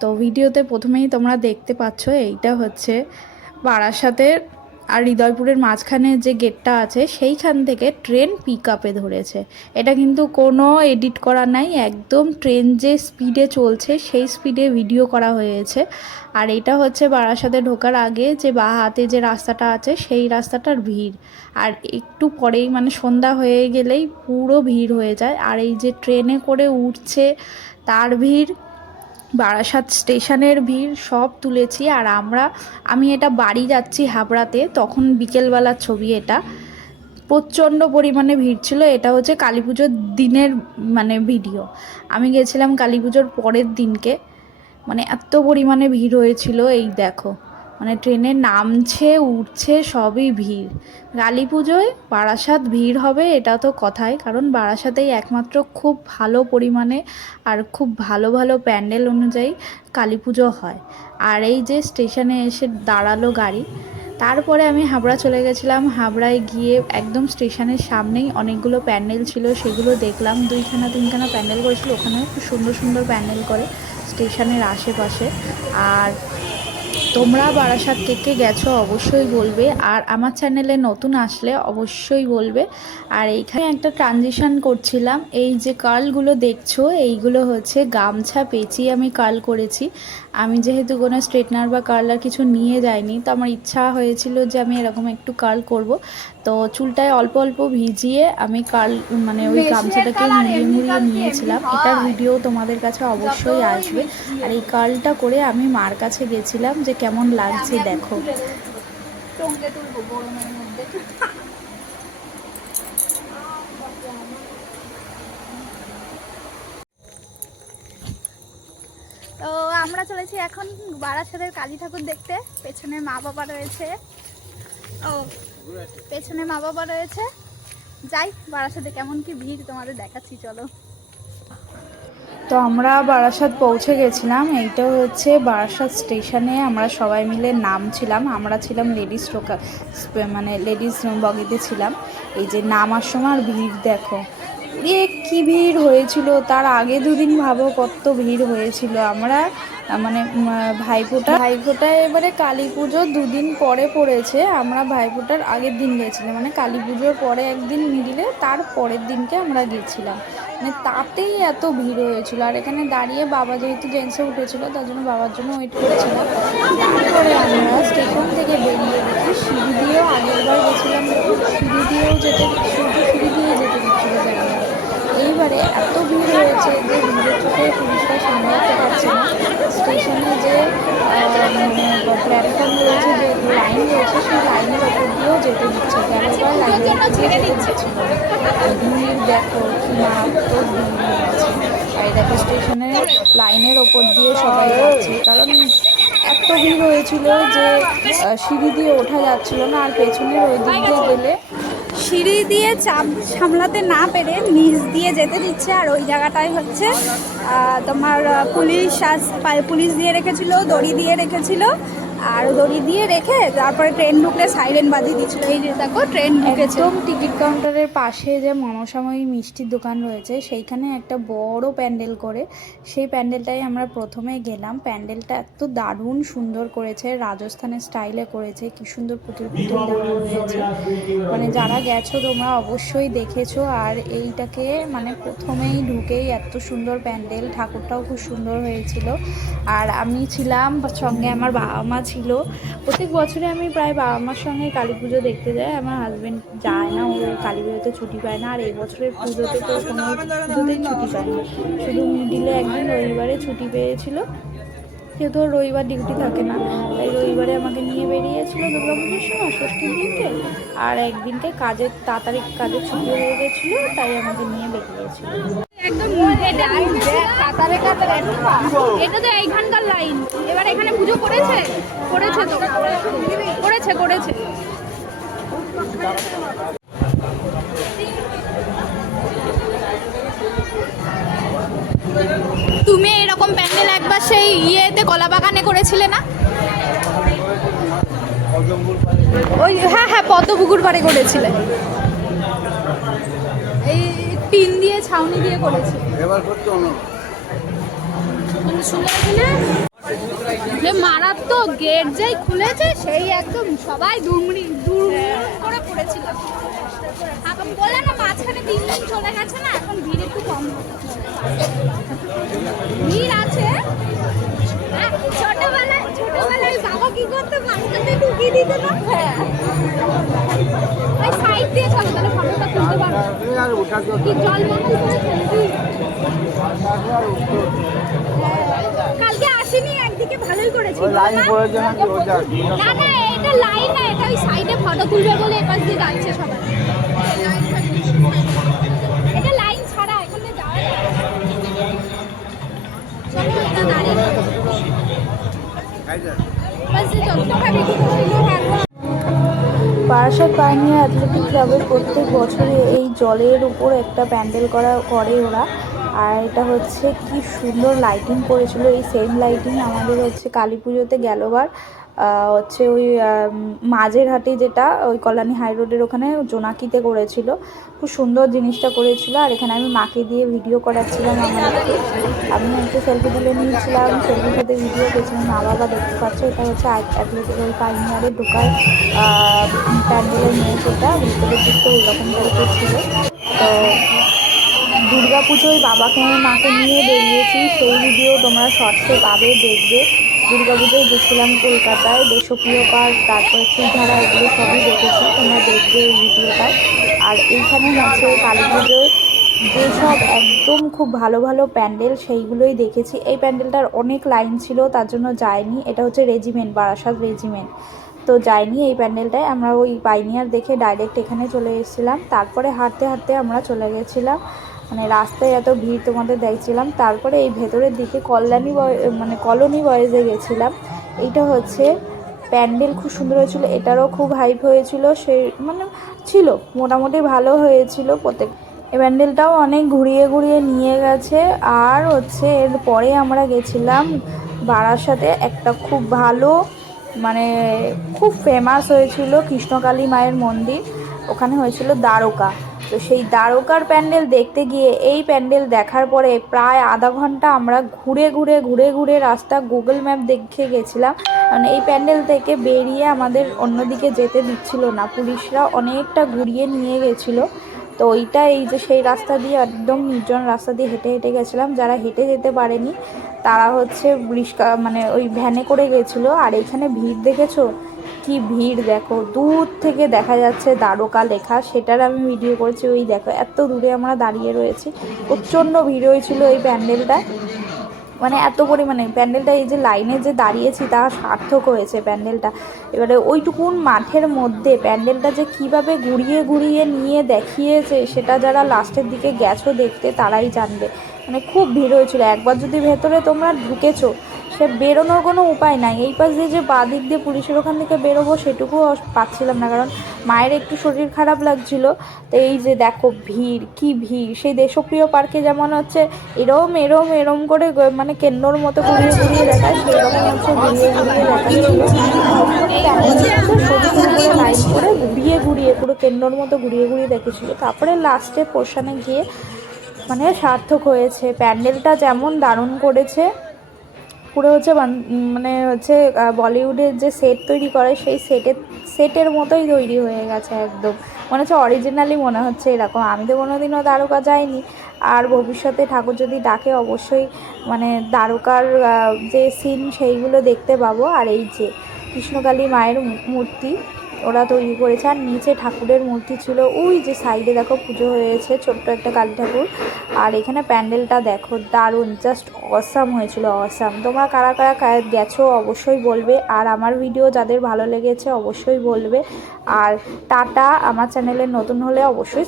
তো ভিডিওতে প্রথমেই তোমরা দেখতে পাচ্ছ, এইটা হচ্ছে বারাসাতের আর হৃদয়পুরের মাঝখানে যে গেটটা আছে, সেইখান থেকে ট্রেন পিক আপে ধরেছে। এটা কিন্তু কোনো এডিট করা নাই, একদম ট্রেন যে স্পিডে চলছে, সেই স্পিডে ভিডিও করা হয়েছে। আর এটা হচ্ছে বারাসাতে ঢোকার আগে যে বা হাতে যে রাস্তাটা আছে, সেই রাস্তাটার ভিড়। আর একটু পরেই মানে সন্ধ্যা হয়ে গেলেই পুরো ভিড় হয়ে যায়। আর এই যে ট্রেনে করে উঠছে, তার ভিড় বারাসাত স্টেশনের ভিড় সব তুলেছি আর আমরা, আমি এটা বাড়ি যাচ্ছি হাবড়াতে, তখন বিকেলবেলার ছবি এটা। প্রচণ্ড পরিমাণে ভিড় ছিল, এটা হচ্ছে কালী পুজোর দিনের মানে ভিডিও। আমি গেছিলাম কালী পুজোর পরের দিনকে মানে এত পরিমাণে ভিড় হয়েছিল, এই দেখো। মানে ট্রেনে নামছে, উঠছে, সবই ভিড়। কালী পুজোয় বারাসাত ভিড় হবে, এটা তো কথাই। কারণ বারাসাতেই একমাত্র খুব ভালো পরিমাণে আর খুব ভালো ভালো প্যান্ডেল অনুযায়ী কালী পুজো হয়। আর এই যে স্টেশনে এসে দাঁড়াল গাড়ি, তারপরে আমি হাবড়া চলে গেছিলাম। হাবড়ায় গিয়ে একদম স্টেশনের সামনেই অনেকগুলো প্যান্ডেল ছিল, সেগুলো দেখলাম। দুইখানা, তিনখানা প্যান্ডেল করেছিল, ওখানেও খুব সুন্দর সুন্দর প্যান্ডেল করে স্টেশনের আশেপাশে। আর তোমরা বারাসাত কে কে গেছো, অবশ্যই বলবে। আর আমার চ্যানেলে নতুন আসলে অবশ্যই বলবে। আর এইখানে একটা ট্রানজিশান করছিলাম। এই যে কার্লগুলো দেখছ, এইগুলো হচ্ছে গামছা পেঁচিয়ে আমি কার্ল করেছি। আমি যেহেতু কোনো স্ট্রেটনার বা কার্লার কিছু নিয়ে যাইনি, তো আমার ইচ্ছা হয়েছিল যে আমি এরকম একটু কার্ল করব। তো চুলটায় অল্প অল্প ভিজিয়ে আমি কাল মানে ওই গামছাটাকে মুড়িয়ে মুড়িয়ে নিয়েছিলাম। এটার ভিডিও তোমাদের কাছে অবশ্যই আসবে। আর এই কার্লটা করে আমি মার কাছে গেছিলাম যে কেমন লাগছে দেখো। তো আমরা চলেছি এখন বারাসাতের কালী ঠাকুর দেখতে। পেছনে মা বাবা রয়েছে। ও পেছনে মা বাবা রয়েছে। যাই, বারাসাতে কেমন কি ভিড় তোমাদের দেখাচ্ছি, চলো। তো আমরা বারাসাত পৌঁছে গেছিলাম। এইটা হচ্ছে বারাসাত স্টেশনে আমরা সবাই মিলে নামছিলাম। আমরা ছিলাম লেডিস লোকাল মানে লেডিস বগিতে ছিলাম। এই যে নামার সময় আর ভিড় দেখো। ইয়ে কি ভিড় হয়েছিল? তার আগে দুদিন ভাবো কত ভিড় হয়েছিল। আমরা মানে ভাইফোঁটা ভাইফোঁটা এবারে কালী পুজো দুদিন পরে পড়েছে। আমরা ভাইফোঁটার আগের দিন গেছিলাম। মানে কালী পুজোর পরে একদিন মিডিলে তার পরের দিনকে আমরা গেছিলাম। মানে তাতেই এত ভিড় হয়েছিল। আর এখানে দাঁড়িয়ে বাবা যেহেতু জেন্টসে উঠেছিল, তার জন্য বাবার জন্য ওয়েট করেছিলাম তারপরে আমরা স্টেশন থেকে বেরিয়ে দেখি সিঁড়ি দিয়েও আগেরবার গেছিলাম। সিঁড়ি দিয়েও যেতে শুধু সিঁড়ি দিয়ে যেতে দিচ্ছিল জায়গা এইবারে এত ভিড় হয়েছে যে ভিড়ের চোখে পুলিশরা সামলাতে পারছে না। স্টেশনে যে প্ল্যাটফর্ম রয়েছে, যে লাইন রয়েছে, সেই লাইনের ওপর দিয়েও যেতে দিচ্ছে। গেলবার লাইনের যেতে দিচ্ছে ভিড় দেখো কি মারাত্মক ভিড় হয়েছে আর দেখো লাইনের ওপর দিয়ে সবাই যাচ্ছে। কারণ এত ভিড় হয়েছিল যে সিঁড়ি দিয়ে ওঠা যাচ্ছিল না, আর পেছনের ওই দিক দিয়ে গেলে সিঁড়ি দিয়ে চাপ সামলাতে না পেরে নিচ দিয়ে যেতে দিচ্ছে, আর ওই জায়গাটাই হচ্ছে তোমার পুলিশ পুলিশ দিয়ে রেখেছিল, দড়ি দিয়ে রেখেছিল আর দড়ি দিয়ে রেখে তারপরে ট্রেন ঢুকলে সাইরেন বাজিয়ে দিচ্ছিল এই যে দেখো ট্রেন ঢুকেছে। একদম টিকিট কাউন্টারের পাশে যে মনসাময়ী মিষ্টির দোকান রয়েছে সেইখানে একটা বড় প্যান্ডেল করে সেই প্যান্ডেলটাই আমরা প্রথমে গেলাম। প্যান্ডেলটা এত দারুণ সুন্দর করেছে রাজস্থানের স্টাইলে করেছে কি সুন্দর পুতুল পুতুল দেওয়া হয়েছে। মানে যারা গেছো তোমরা অবশ্যই দেখেছ। আর এইটাকে মানে প্রথমেই ঢুকেই এত সুন্দর প্যান্ডেল ঠাকুরটাও খুব সুন্দর হয়েছিল। আর আমি ছিলাম সঙ্গে আমার বাবা মা ছিল। প্রত্যেক বছরে আমি প্রায় বাবা মার সঙ্গে কালী পুজো দেখতে যাই। আমার হাজব্যান্ড যায় না, ও কালী পুজোতে ছুটি পায় না। আর এই বছরের পুজোতে তো কোনো পুজোতেই ছুটি পায় না। শুধু মিডিলে একদিন রবিবারে ছুটি পেয়েছিল। যেহেতু রবিবার ডিউটি থাকে না, তাই রবিবারে আমাকে নিয়ে বেরিয়েছিল দুর্গা পুজোর সময় ষষ্ঠীর দিনকে। আর একদিনকে কাজের তাড়াতাড়ি কাজের ছুটি হয়ে গেছিল, তাই আমাকে নিয়ে বেরিয়েছিল। একদম কাতারে কাতারে। এটা তো এইখানকার লাইন এবার এখানে পুজো করেছে? করেছে তো। করেছে করেছে। তুমি এরকম প্যান্ডেল একবার সেই ইয়েতে কলা বাগানে করেছিলে না? ওই হ্যাঁ হ্যাঁ পদ্মপুকুর পাড়ে করেছিলে। টিন দিয়ে ছাউনি দিয়ে করেছি। এবার করতে অন্য শুনলে যে মারাত্মক গেট যেই খুলেছে সেই একদম সবাই দুমড়ি করে পড়েছিল। এখন না মাঝখানে তিন দিন চলে গেছে না এখন ভিড় একটু কম। ভিড় আছে। হ্যাঁ, ছোটবেলায় ছোটবেলায় বাবা কি করতে মাঝখানে ঢুকিয়ে দিত না ওই সাইড দিয়ে চলো তাহলে ফটোটা তুলতে কি মহল করে কালকে আসেনি একদিকে ভালোই করেছি। লাইন পড়েছে নাকি ওটা না না এটা লাইন না এটা ওই সাইডে ফটো তুলবে বলে এপাশ দিয়ে যাচ্ছে সবাই। এটা লাইন ছাড়া এখানে যাওয়া চলো এটা দাঁড়িয়ে দিয়ে চলো বেশি থাকব বারাসাত বাহিনী অ্যাথলেটিক ক্লাবের প্রত্যেক বছরে এই জলের উপর একটা প্যান্ডেল করা করে ওরা। আর এটা হচ্ছে কি সুন্দর লাইটিং করেছিল। এই সেম লাইটিং আমাদের হচ্ছে কালী পুজোতে গেলবার হচ্ছে ওই মাঝের হাটে যেটা, ওই কল্যাণী হাই রোডের ওখানে জোনাকিতে করেছিল। খুব সুন্দর জিনিসটা করেছিল। আর এখানে আমি মাকে দিয়ে ভিডিও করাচ্ছিলাম আমাদেরকে আমি একটু সেলফি তুলে নিয়েছিলাম সেলফির সাথে ভিডিও করেছিলাম। মা বাবা দেখতে পাচ্ছ, এটা হচ্ছে ওই পাইনিয়ারে ঢোকার প্যান্ডেলের মেয়ে সেটা ভিতরের দিকটা ওইরকম টাইপের ছিল। তো দুর্গা পুজোয় বাবাকে মাকে নিয়ে বেরিয়েছি। সেই ভিডিও তোমরা শর্টসে পাবে, দেখবে। পুজোয় গেছিলাম কলকাতায়, দেশপ্রিয় পার্ক, তারপরে ফুলধারা এগুলো সবই দেখেছি, তোমরা দেখবে এই ভিডিওটায় আর এইখানে হচ্ছে কালী পুজোয় যেসব একদম খুব ভালো ভালো প্যান্ডেল, সেইগুলোই দেখেছি। এই প্যান্ডেলটার অনেক লাইন ছিল, তার জন্য যায়নি এটা হচ্ছে রেজিমেন্ট, বারাসাত রেজিমেন্ট। তো যাইনি এই প্যান্ডেলটায়। আমরা ওই পাইনিয়ার দেখে ডাইরেক্ট এখানে চলে এসেছিলাম। তারপরে হাঁটতে হাঁটতে আমরা চলে গেছিলাম মানে রাস্তায় এত ভিড় তোমাদের দেখছিলাম, তারপরে এই ভেতরের দিকে কল্যাণী বয় মানে কলোনি বয়েজে গেছিলাম। এইটা হচ্ছে প্যান্ডেল খুব সুন্দর হয়েছিল, এটারও খুব হাইট হয়েছিল সে মানে ছিল, মোটামুটি ভালো হয়েছিল প্রত্যেক এই প্যান্ডেলটাও অনেক ঘুরিয়ে ঘুরিয়ে নিয়ে গেছে, আর হচ্ছে এর পরে আমরা গেছিলাম বারাসাতে, একটা খুব ভালো মানে খুব ফেমাস হয়েছিল কৃষ্ণকালী মায়ের মন্দির, ওখানে হয়েছিল দ্বারকা। তো সেই দ্বারকার প্যান্ডেল দেখতে গিয়ে এই প্যান্ডেল দেখার পরে প্রায় আধা ঘণ্টা আমরা ঘুরে ঘুরে ঘুরে ঘুরে রাস্তা গুগল ম্যাপ দেখে গেছিলাম। কারণ এই প্যান্ডেল থেকে বেরিয়ে আমাদের অন্যদিকে যেতে দিচ্ছিল না। পুলিশরা অনেকটা ঘুরিয়ে নিয়ে গেছিল। তো ওইটা এই যে সেই রাস্তা দিয়ে একদম নির্জন রাস্তা দিয়ে হেঁটে হেঁটে গেছিলাম। যারা হেঁটে যেতে পারেনি, তারা হচ্ছে রিক্সা মানে ওই ভ্যানে করে গেছিল। আর এখানে ভিড় দেখেছ? কি ভিড়, দেখো। দূর থেকে দেখা যাচ্ছে দ্বারকা লেখা, সেটার আমি ভিডিও করেছি। ওই দেখো, এত দূরে আমরা দাঁড়িয়ে রয়েছি। প্রচণ্ড ভিড় হয়েছিল এই প্যান্ডেলটায় মানে এত পরিমাণে, প্যান্ডেলটা এই যে লাইনে যে দাঁড়িয়েছি, তা সার্থক হয়েছে প্যান্ডেলটা। এবারে ওইটুকুন মাঠের মধ্যে প্যান্ডেলটা যে কীভাবে ঘুরিয়ে ঘুরিয়ে নিয়ে দেখিয়েছে, সেটা যারা লাস্টের দিকে গেছো দেখতে, তারাই জানবে। মানে খুব ভিড় হয়েছিল। একবার যদি ভেতরে তোমরা ঢুকেছো সে বেরোনোর কোনো উপায় নাই। এই পাশ দিয়ে যে বাঁ দিক দিয়ে পুলিশের ওখান থেকে বেরোবো সেটুকুও পাচ্ছিলাম না, কারণ মায়ের একটু শরীর খারাপ লাগছিল। তো এই যে দেখো ভিড়, কি ভিড়? সেই দেশপ্রিয় পার্কে যেমন হচ্ছে এরম এরম এরম করে মানে কেন্দ্রর মতো ঘুরিয়ে ঘুরিয়ে দেখায় সেই রকম হচ্ছে ঘুরিয়ে ঘুরিয়ে দেখাচ্ছিল। করে ঘুরিয়ে ঘুরিয়ে পুরো কেন্দ্রর মতো ঘুরিয়ে ঘুরিয়ে দেখেছিল। তারপরে লাস্টে পোর্শনে গিয়ে মানে সার্থক হয়েছে। প্যান্ডেলটা যেমন দারুণ করেছে। পুরো হচ্ছে মানে হচ্ছে বলিউডের যে সেট তৈরি করে, সেই সেটের সেটের মতোই তৈরি হয়ে গেছে একদম। মনে হচ্ছে অরিজিনালি মনে হচ্ছে এরকম। আমি তো কোনো দিনও দ্বারকা যাইনি। আর ভবিষ্যতে ঠাকুর যদি ডাকে, অবশ্যই মানে দ্বারকার যে সিন সেইগুলো দেখতে পাবো। আর এই যে কৃষ্ণকালী মায়ের মূর্তি ওরা তৈরি করেছে, আর নিচে ঠাকুরের মূর্তি ছিল। ওই যে সাইডে দেখো পুজো হয়েছে, ছোট্ট একটা কালী ঠাকুর। আর এখানে প্যান্ডেলটা দেখো, দারুণ জাস্ট অসাম হয়েছিল অসাম তোমরা কারা কারা গেছো অবশ্যই বলবে, আর আমার ভিডিও যাদের ভালো লেগেছে অবশ্যই বলবে। আর টাটা, আমার চ্যানেলে নতুন হলে অবশ্যই